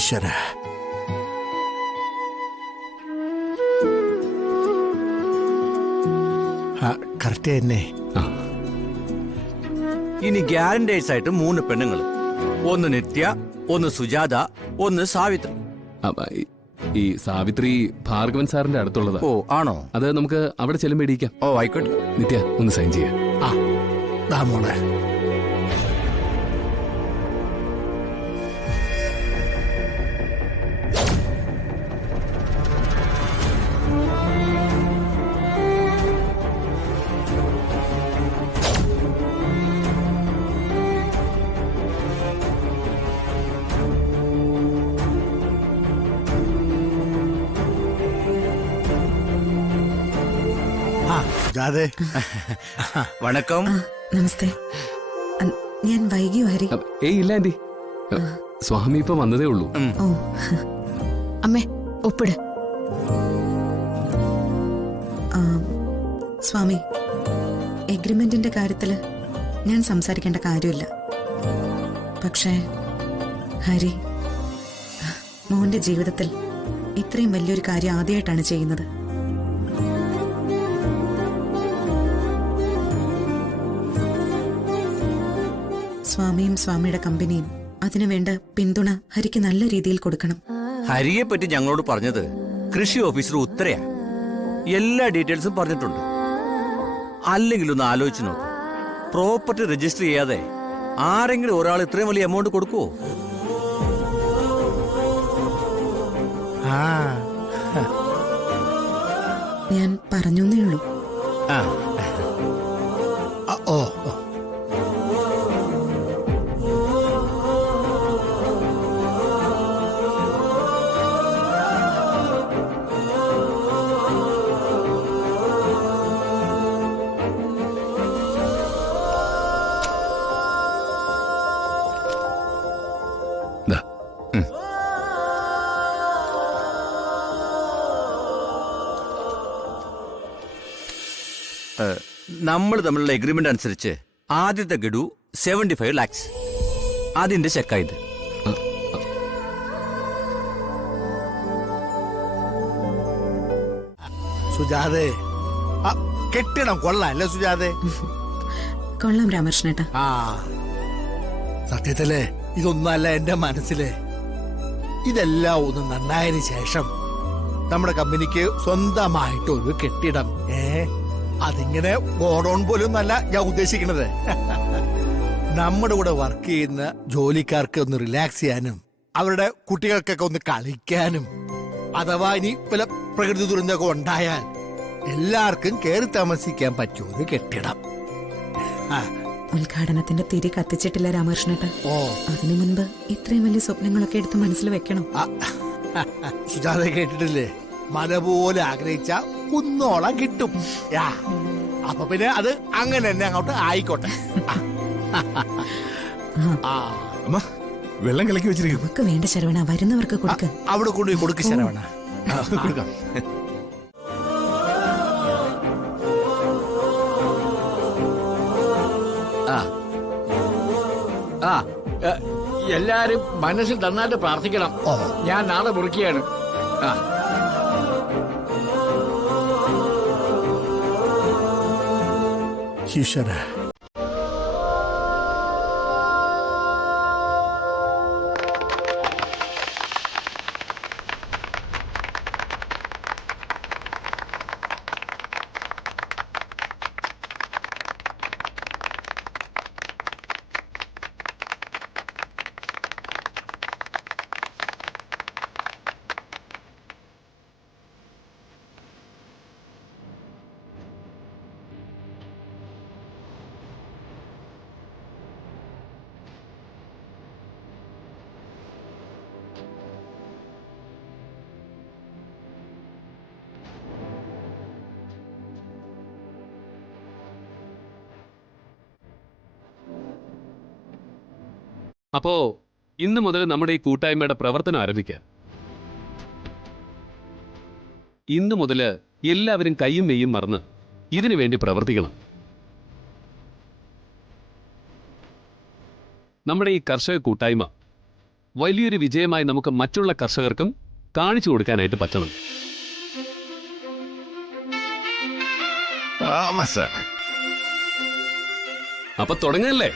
ഈശ്വര. കറക്റ്റ് തന്നെ. ഇനി ഗ്യാരണ്ടേഴ്സ് ആയിട്ട് 3 പെണ്ണുങ്ങൾ. ഒന്ന് നിത്യ, ഒന്ന് സുജാത, ഒന്ന് സാവിത്രി. ഈ സാവിത്രി ഭാർഗവൻ സാറിന്റെ അടുത്തുള്ളതാ. ഓ ആണോ? അത് നമുക്ക് അവിടെ ചെല്ലുമ്പോ ഇടിക്കാം. ഓ ആയിക്കോട്ടെ. നിത്യ ഒന്ന് സൈൻ ചെയ്യാം. മോളെ. വണക്കം. നമസ്തേ. ഞാൻ വൈകിയോ ഹരി? ഏയ് ഇല്ല ആന്റി, സ്വാമി ഇപ്പൊ വന്നതേ ഉള്ളൂ. ഓ അമ്മേ ഒപ്പിട്. സ്വാമി, എഗ്രിമെന്റിന്റെ കാര്യത്തില് ഞാൻ സംസാരിക്കേണ്ട കാര്യമില്ല. പക്ഷേ ഹരി മോന്റെ ജീവിതത്തിൽ ഇത്രയും വലിയൊരു കാര്യം ആദ്യമായിട്ടാണ് ചെയ്യുന്നത്. സ്വാമിയും സ്വാമിയുടെ കമ്പനിയും അതിനുവേണ്ട പിന്തുണ ഹരിക്ക് നല്ല രീതിയിൽ കൊടുക്കണം. ഹരിയെ പറ്റി ഞങ്ങളോട് പറഞ്ഞത് കൃഷി ഓഫീസർ ഉത്തരയാ. എല്ലാ ഡീറ്റെയിൽസും പറഞ്ഞിട്ടുണ്ട്. അല്ലെങ്കിൽ ഒന്ന് ആലോചിച്ച് നോക്ക്, പ്രോപ്പർട്ടി രജിസ്റ്റർ ചെയ്യാതെ ആരെങ്കിലും ഒരാൾ ഇത്രയും വലിയ എമൗണ്ട് കൊടുക്കുവോ? ഞാൻ പറഞ്ഞേ ഉള്ളൂ. നമ്മൾ തമ്മിലുള്ള എഗ്രിമെന്റ് അനുസരിച്ച് ആദ്യത്തെ ഗഡു 75 lakhs. അതിന്റെ ചെക്കായത്. സുജാതെ, കെട്ടിടം കൊള്ളാം അല്ലേ സുജാതെ? കൊള്ളാം രാമകൃഷ്ണേട്ടാ. സത്യത്തില് ഇതൊന്നല്ല എന്റെ മനസ്സില്. ഇതെല്ലാം ഒന്ന് നന്നായതിനു ശേഷം നമ്മുടെ കമ്പനിക്ക് സ്വന്തമായിട്ട് ഒരു കെട്ടിടം. അതിങ്ങനെ ഗോഡൌൺ പോലും നല്ല ഞാൻ ഉദ്ദേശിക്കുന്നത്. നമ്മുടെ കൂടെ വർക്ക് ചെയ്യുന്ന ജോലിക്കാർക്ക് ഒന്ന് റിലാക്സ് ചെയ്യാനും അവരുടെ കുട്ടികൾക്കൊക്കെ ഒന്ന് കളിക്കാനും, അഥവാ ഇനി വല്ല പ്രകൃതി ദുരന്തമൊക്കെ ഉണ്ടായാൽ എല്ലാവർക്കും കയറി താമസിക്കാൻ പറ്റിയ ഒരു കെട്ടിടം. ഉദ്ഘാടനത്തിന്റെ തിരി കത്തിച്ചിട്ടില്ല രാമകൃഷ്ണേട്ട. അതിനു മുൻപ് ഇത്രയും വലിയ സ്വപ്നങ്ങളൊക്കെ എടുത്ത് മനസ്സിൽ വെക്കണം. സുജാത കേട്ടിട്ടില്ലേ, മല പോലെ ആഗ്രഹിച്ച കുന്നോളം കിട്ടും. അപ്പൊ പിന്നെ അത് അങ്ങനെ തന്നെ അങ്ങോട്ട് ആയിക്കോട്ടെ. വെള്ളം കലക്കി വെച്ചിരിക്കും. നമുക്ക് വേണ്ട ശരവണ, വരുന്നവർക്ക് കൊടുക്ക. അവിടെ കൊണ്ടുപോയി കൊടുക്ക് ശരവണ. കൊടുക്കാം. എല്ലാരും മനസ്സിൽ നന്നായിട്ട് പ്രാർത്ഥിക്കണം. ഞാൻ നാളെ മുറിക്കുകയാണ്. ഈശ്വര. അപ്പോ ഇന്ന് മുതൽ നമ്മുടെ ഈ കൂട്ടായ്മയുടെ പ്രവർത്തനം ആരംഭിക്കാം. ഇന്ന് മുതൽ എല്ലാവരും കയ്യും മെയ്യും മറന്ന് ഇതിനു വേണ്ടി പ്രവർത്തിക്കണം. നമ്മുടെ ഈ കർഷക കൂട്ടായ്മ വലിയൊരു വിജയമായി നമുക്ക് മറ്റുള്ള കർഷകർക്കും കാണിച്ചു കൊടുക്കാനായിട്ട് പറ്റണം. അപ്പൊ തുടങ്ങല്ലേ?